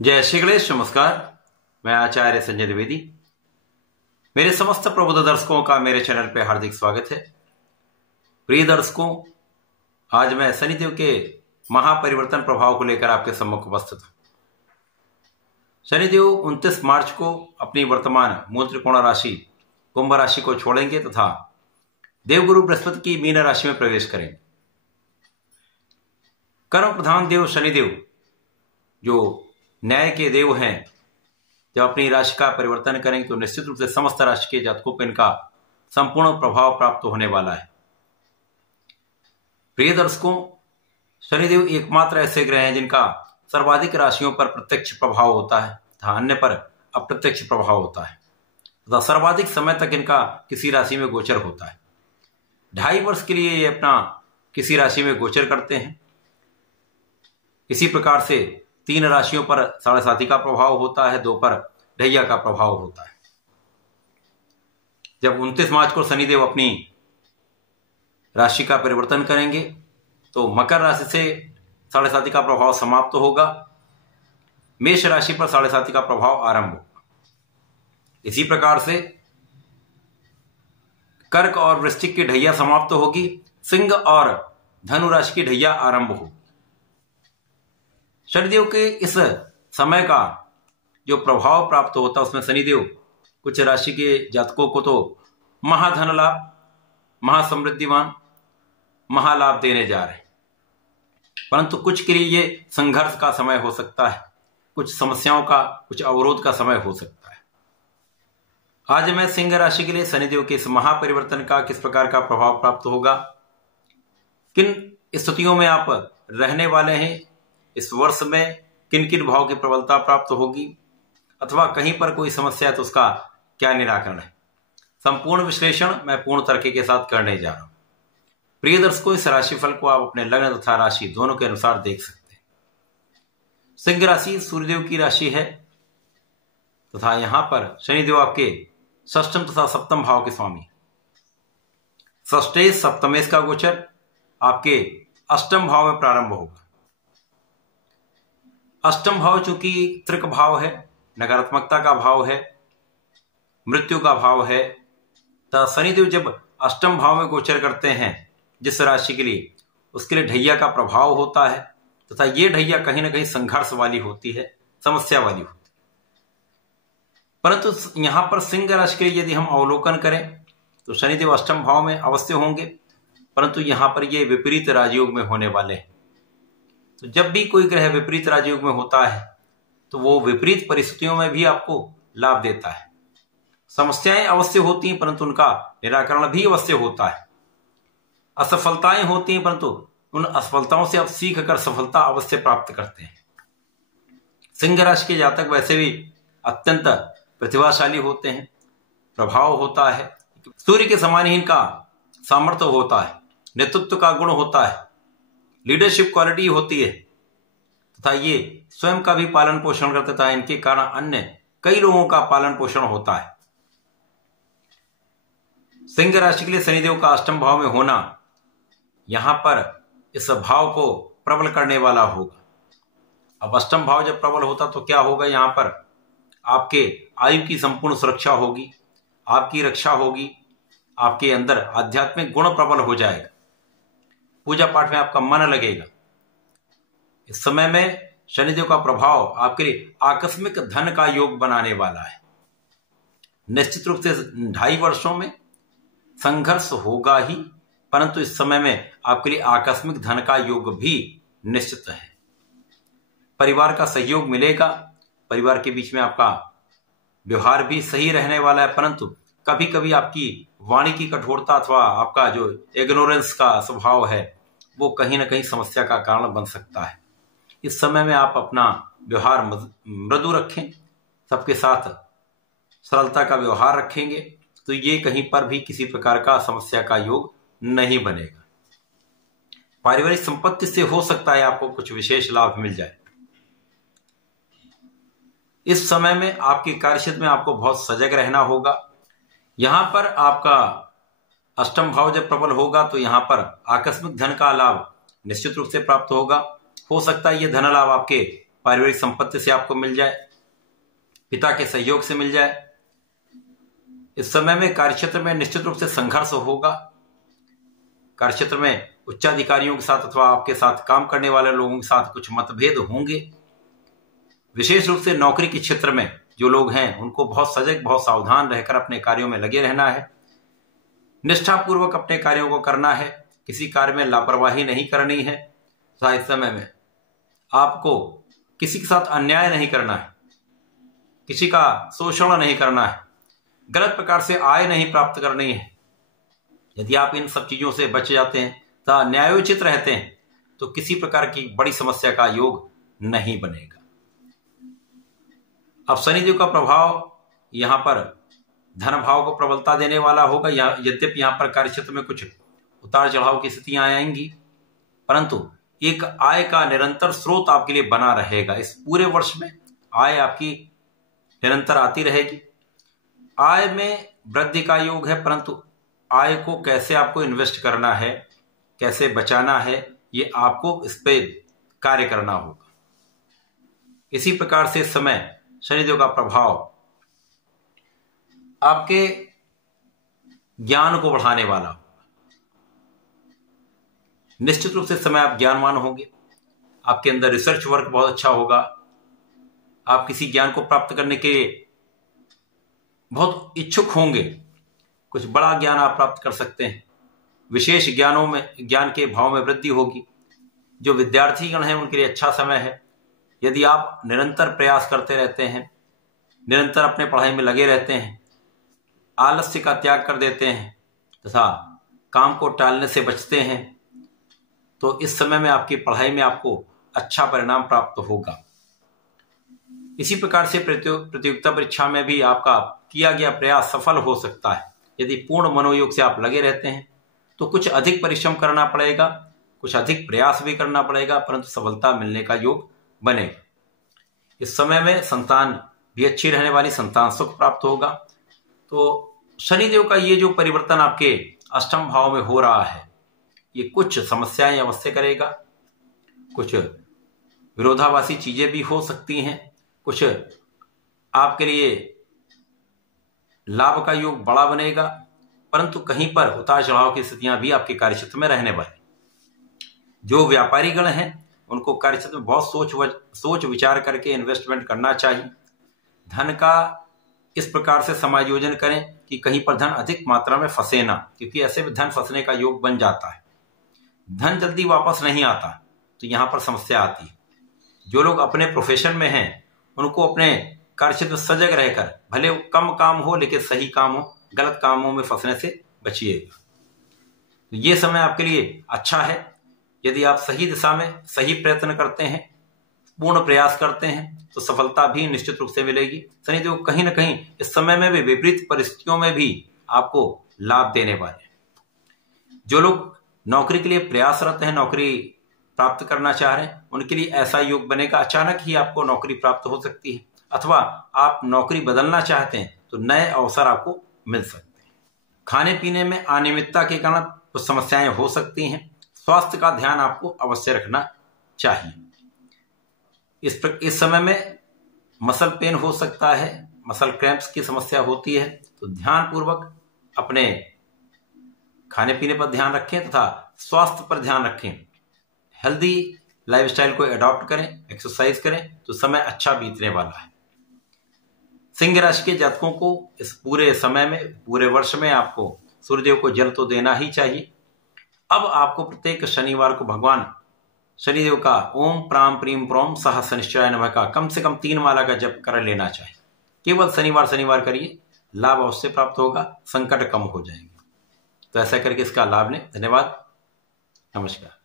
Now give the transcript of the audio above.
जय श्री गणेश। नमस्कार, मैं आचार्य संजय द्विवेदी। मेरे समस्त प्रबुद्ध दर्शकों का मेरे चैनल पे हार्दिक स्वागत है। प्रिय दर्शकों, आज मैं शनिदेव के महापरिवर्तन प्रभाव को लेकर आपके सम्मुख उपस्थित हूं। शनिदेव 29 मार्च को अपनी वर्तमान मूल त्रिकोण राशि कुंभ राशि को छोड़ेंगे तथा देवगुरु बृहस्पति की मीन राशि में प्रवेश करेंगे। कर्म प्रधान देव शनिदेव जो न्याय के देव हैं, जब अपनी राशि का परिवर्तन करेंगे तो निश्चित रूप से समस्त राशि के जातकों पर इनका संपूर्ण प्रभाव प्राप्त होने वाला है। प्रिय दर्शकों, शनिदेव एकमात्र ऐसे ग्रह हैं जिनका सर्वाधिक राशियों पर प्रत्यक्ष प्रभाव होता है तथा अन्य पर अप्रत्यक्ष प्रभाव होता है तथा सर्वाधिक समय तक इनका किसी राशि में गोचर होता है। 2.5 वर्ष के लिए ये अपना किसी राशि में गोचर करते हैं। इसी प्रकार से 3 राशियों पर 7.5 का प्रभाव होता है, 2 पर ढैया का प्रभाव होता है। जब 29 मार्च को शनिदेव अपनी राशि का परिवर्तन करेंगे तो मकर राशि से 7.5 का प्रभाव समाप्त होगा, मेष राशि पर 7.5 का प्रभाव आरंभ होगा। इसी प्रकार से कर्क और वृश्चिक की ढैया समाप्त होगी, सिंह और धनु राशि की ढैया आरंभ होगी। शनिदेव के इस समय का जो प्रभाव प्राप्त होता है उसमें शनिदेव कुछ राशि के जातकों को तो महाधन लाभ, महासमृद्धिवान, महालाभ देने जा रहे हैं, परंतु कुछ के लिए ये संघर्ष का समय हो सकता है, कुछ समस्याओं का, कुछ अवरोध का समय हो सकता है। आज मैं सिंह राशि के लिए शनिदेव के इस महापरिवर्तन का किस प्रकार का प्रभाव प्राप्त होगा, किन स्थितियों में आप रहने वाले हैं, इस वर्ष में किन किन भाव की प्रबलता प्राप्त होगी अथवा कहीं पर कोई समस्या है तो उसका क्या निराकरण है, संपूर्ण विश्लेषण मैं पूर्ण तर्क के साथ करने जा रहा हूं। प्रिय दर्शकों, इस राशिफल को आप अपने लग्न तथा राशि दोनों के अनुसार देख सकते हैं। सिंह राशि सूर्यदेव की राशि है तथा यहां पर शनिदेव आपके षष्ठम तथा सप्तम भाव के स्वामी। षष्ठेश सप्तमेश का गोचर आपके अष्टम भाव में प्रारंभ होगा। अष्टम भाव चूंकि त्रिक भाव है, नकारात्मकता का भाव है, मृत्यु का भाव है, तो शनिदेव जब अष्टम भाव में गोचर करते हैं जिस राशि के लिए, उसके लिए ढैया का प्रभाव होता है तथा ये ढैया कहीं ना कहीं संघर्ष वाली होती है, समस्या वाली होती है। परंतु यहां पर सिंह राशि के लिए यदि हम अवलोकन करें तो शनिदेव अष्टम भाव में अवश्य होंगे, परंतु यहां पर ये विपरीत राजयोग में होने वाले हैं। तो जब भी कोई ग्रह विपरीत राजयोग में होता है तो वो विपरीत परिस्थितियों में भी आपको लाभ देता है। समस्याएं अवश्य होती हैं परंतु उनका निराकरण भी अवश्य होता है। असफलताएं होती हैं परंतु उन असफलताओं से आप सीख कर सफलता अवश्य प्राप्त करते हैं। सिंह राशि के जातक वैसे भी अत्यंत प्रतिभाशाली होते हैं, प्रभाव होता है, सूर्य के समान ही इनका सामर्थ्य होता है, नेतृत्व का गुण होता है, लीडरशिप क्वालिटी होती है तथा ये स्वयं का भी पालन पोषण करते तथा इनके कारण अन्य कई लोगों का पालन पोषण होता है। सिंह राशि के लिए शनिदेव का अष्टम भाव में होना यहां पर इस भाव को प्रबल करने वाला होगा। अब अष्टम भाव जब प्रबल होता तो क्या होगा, यहां पर आपके आयु की संपूर्ण सुरक्षा होगी, आपकी रक्षा होगी, आपके अंदर आध्यात्मिक गुण प्रबल हो जाएगा, पूजा पाठ में आपका मन लगेगा। इस समय में शनिदेव का प्रभाव आपके लिए आकस्मिक धन का योग बनाने वाला है। निश्चित रूप से 2.5 वर्षों में संघर्ष होगा ही, परंतु इस समय में आपके लिए आकस्मिक धन का योग भी निश्चित है। परिवार का सहयोग मिलेगा, परिवार के बीच में आपका व्यवहार भी सही रहने वाला है, परंतु कभी कभी आपकी वाणी की कठोरता अथवा आपका जो इग्नोरेंस का स्वभाव है वो कहीं ना कहीं समस्या का कारण बन सकता है। इस समय में आप अपना व्यवहार मृदु रखें, सबके साथ सरलता का व्यवहार रखेंगे तो ये कहीं पर भी किसी प्रकार का समस्या का योग नहीं बनेगा। पारिवारिक संपत्ति से हो सकता है आपको कुछ विशेष लाभ मिल जाए। इस समय में आपके कार्यक्षेत्र में आपको बहुत सजग रहना होगा। यहां पर आपका अष्टम भाव जब प्रबल होगा तो यहां पर आकस्मिक धन का लाभ निश्चित रूप से प्राप्त होगा। हो सकता है ये धन लाभ आपके पारिवारिक संपत्ति से आपको मिल जाए, पिता के सहयोग से मिल जाए। इस समय में कार्यक्षेत्र में निश्चित रूप से संघर्ष होगा। कार्यक्षेत्र में उच्चाधिकारियों के साथ अथवा आपके साथ काम करने वाले लोगों के साथ कुछ मतभेद होंगे। विशेष रूप से नौकरी के क्षेत्र में जो लोग हैं उनको बहुत सजग, बहुत सावधान रहकर अपने कार्यों में लगे रहना है। निष्ठापूर्वक अपने कार्यों को करना है, किसी कार्य में लापरवाही नहीं करनी है। इस समय में आपको किसी के साथ अन्याय नहीं करना है, किसी का शोषण नहीं करना है, गलत प्रकार से आय नहीं प्राप्त करनी है। यदि आप इन सब चीजों से बच जाते हैं तथा न्यायोचित रहते हैं तो किसी प्रकार की बड़ी समस्या का योग नहीं बनेगा। अब शनिदेव का प्रभाव यहां पर धन भाव को प्रबलता देने वाला होगा। यद्यपि यहां पर कार्यक्षेत्र में कुछ उतार चढ़ाव की स्थितियां आएंगी, परंतु एक आय का निरंतर स्रोत आपके लिए बना रहेगा। इस पूरे वर्ष में आय आपकी निरंतर आती रहेगी। आय में वृद्धि का योग है, परंतु आय को कैसे आपको इन्वेस्ट करना है, कैसे बचाना है, ये आपको इस पे कार्य करना होगा। इसी प्रकार से इस समय शनिदेव का प्रभाव आपके ज्ञान को बढ़ाने वाला होगा। निश्चित रूप से इस समय आप ज्ञानवान होंगे, आपके अंदर रिसर्च वर्क बहुत अच्छा होगा। आप किसी ज्ञान को प्राप्त करने के बहुत इच्छुक होंगे, कुछ बड़ा ज्ञान आप प्राप्त कर सकते हैं। विशेष ज्ञानों में, ज्ञान के भाव में वृद्धि होगी। जो विद्यार्थीगण हैं उनके लिए अच्छा समय है। यदि आप निरंतर प्रयास करते रहते हैं, निरंतर अपने पढ़ाई में लगे रहते हैं, आलस्य का त्याग कर देते हैं तथा काम को टालने से बचते हैं, तो इस समय में आपकी पढ़ाई में आपको अच्छा परिणाम प्राप्त होगा। इसी प्रकार से प्रतियोगिता परीक्षा में भी आपका किया गया प्रयास सफल हो सकता है। यदि पूर्ण मनोयोग से आप लगे रहते हैं तो कुछ अधिक परिश्रम करना पड़ेगा, कुछ अधिक प्रयास भी करना पड़ेगा, परंतु सफलता मिलने का योग बनेगा। इस समय में संतान भी अच्छी रहने वाली, संतान सुख प्राप्त होगा। तो शनिदेव का ये जो परिवर्तन आपके अष्टम भाव में हो रहा है, ये कुछ समस्याएं अवश्य करेगा, कुछ विरोधाभासी चीजें भी हो सकती हैं, कुछ आपके लिए लाभ का योग बड़ा बनेगा, परंतु कहीं पर उतार चढ़ाव की स्थितियां भी आपके कार्यक्षेत्र में रहने वाली। जो व्यापारी गण हैं उनको कार्यक्षेत्र में बहुत सोच विचार करके इन्वेस्टमेंट करना चाहिए। धन का इस प्रकार से समायोजन करें कि कहीं पर धन अधिक मात्रा में फंसे ना, क्योंकि ऐसे में धन फंसने का योग बन जाता है। धन जल्दी वापस नहीं आता तो यहां पर समस्या आती है। जो लोग अपने प्रोफेशन में हैं उनको अपने कार्यक्षेत्र में सजग रहकर, भले कम काम हो लेकिन सही काम हो, गलत कामों में फंसने से बचिएगा। तो ये समय आपके लिए अच्छा है। यदि आप सही दिशा में सही प्रयत्न करते हैं, पूर्ण प्रयास करते हैं, तो सफलता भी निश्चित रूप से मिलेगी। शनिदेव कहीं ना कहीं इस समय में भी विपरीत परिस्थितियों में भी आपको लाभ देने वाले हैं। जो लोग नौकरी के लिए प्रयासरत हैं, नौकरी प्राप्त करना चाह रहे हैं, उनके लिए ऐसा योग बनेगा। अचानक ही आपको नौकरी प्राप्त हो सकती है, अथवा आप नौकरी बदलना चाहते हैं तो नए अवसर आपको मिल सकते हैं। खाने पीने में अनियमितता के कारण कुछ समस्याएं हो सकती हैं। स्वास्थ्य का ध्यान आपको अवश्य रखना चाहिए। इस समय में मसल पेन हो सकता है, मसल क्रैम्प्स की समस्या होती है, तो ध्यान पूर्वक अपने खाने पीने पर ध्यान रखें तथा स्वास्थ्य पर ध्यान रखें। हेल्दी लाइफस्टाइल को एडॉप्ट करें, एक्सरसाइज करें, तो समय अच्छा बीतने वाला है। सिंह राशि के जातकों को इस पूरे समय में, पूरे वर्ष में आपको सूर्यदेव को जल तो देना ही चाहिए। अब आपको प्रत्येक शनिवार को भगवान शनिदेव का ओम प्राम प्रीम प्रोम सह शनिश्चराय नमः का कम से कम 3 माला का जप कर लेना चाहिए। केवल शनिवार करिए, लाभ अवश्य प्राप्त होगा, संकट कम हो जाएंगे। तो ऐसा करके इसका लाभ लें। धन्यवाद, नमस्कार।